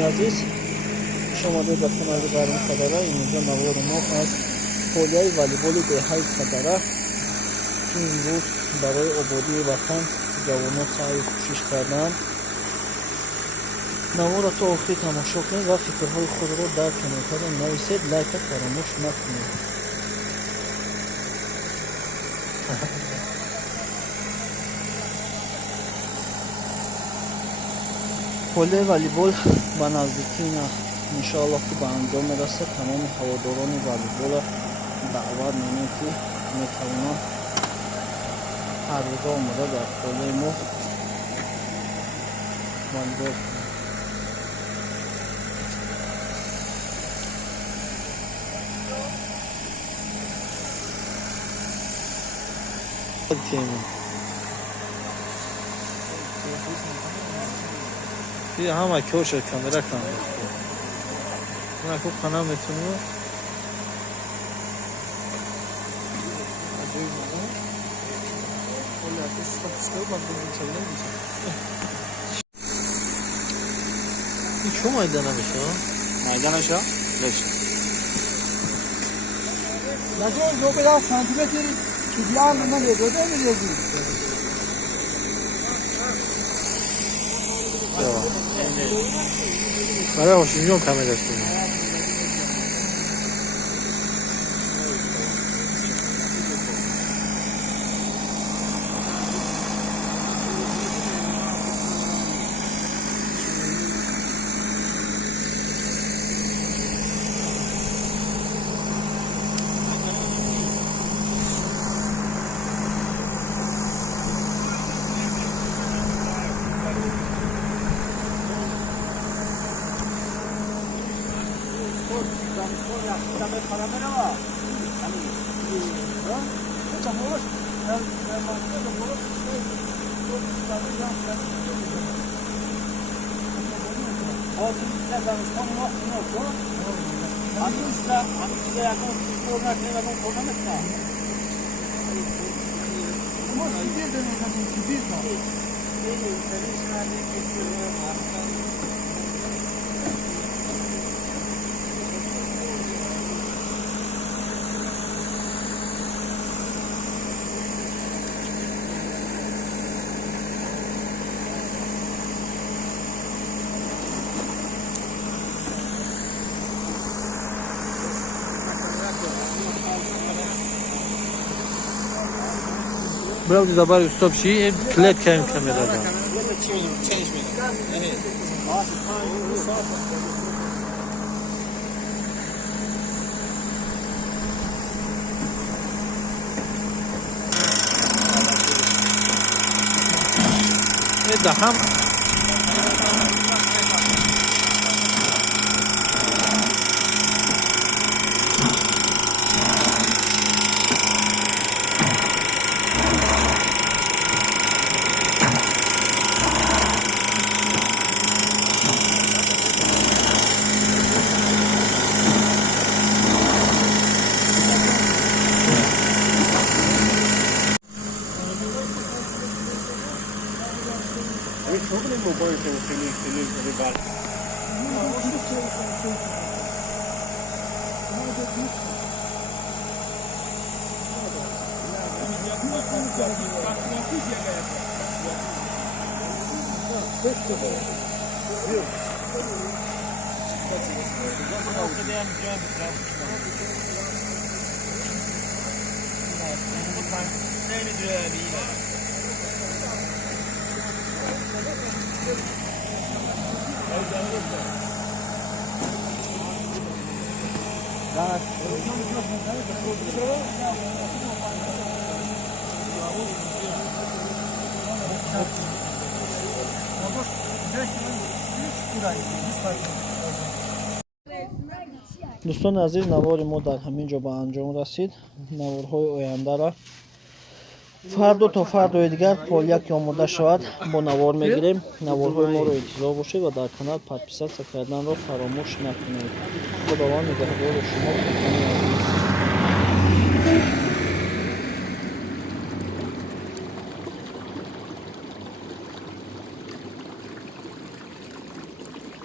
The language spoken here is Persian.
دوستان عزیز، شما به کانال برنامه خبره. اینجا نوار ما از پولیای والیبال دههای خبره که امروز برای آبادی وطن جوانان سعی کوشش کردند. نوار را تا آخر تماشا کنید و فکرهای خود را در کامنت نویسید. لایک فراموش نکنید. پول والیبال با نزدیکی انشاءالله که به انجام میرسه. تمام هواداران والیبال دعوت می‌کنیم که میتوانند هر روز آمده در پول ما والیبال دیگه همه کور شد کامera کام من خوب قناه میتونم این چون مایدانه بشه؟ مایدانه شو؟ بشه لازم دو کدام سانتیمتر چیزیان من دوده میلیزی برای هاشمیون کامera است. Bravo zabar stop şey klep kayım kameradan. daha çok ne mobil senin var. دوستان عزیز، نوار ما در همین جا به انجام رسید. نوارهای آینده را فردا تا فردای دیگر پول یک آماده شود با نوار میگیریم. نوارهای ما را انتظار باشید و در کانال پادپیسات کردن را فراموش نکنید. خداوند نگهدار شما.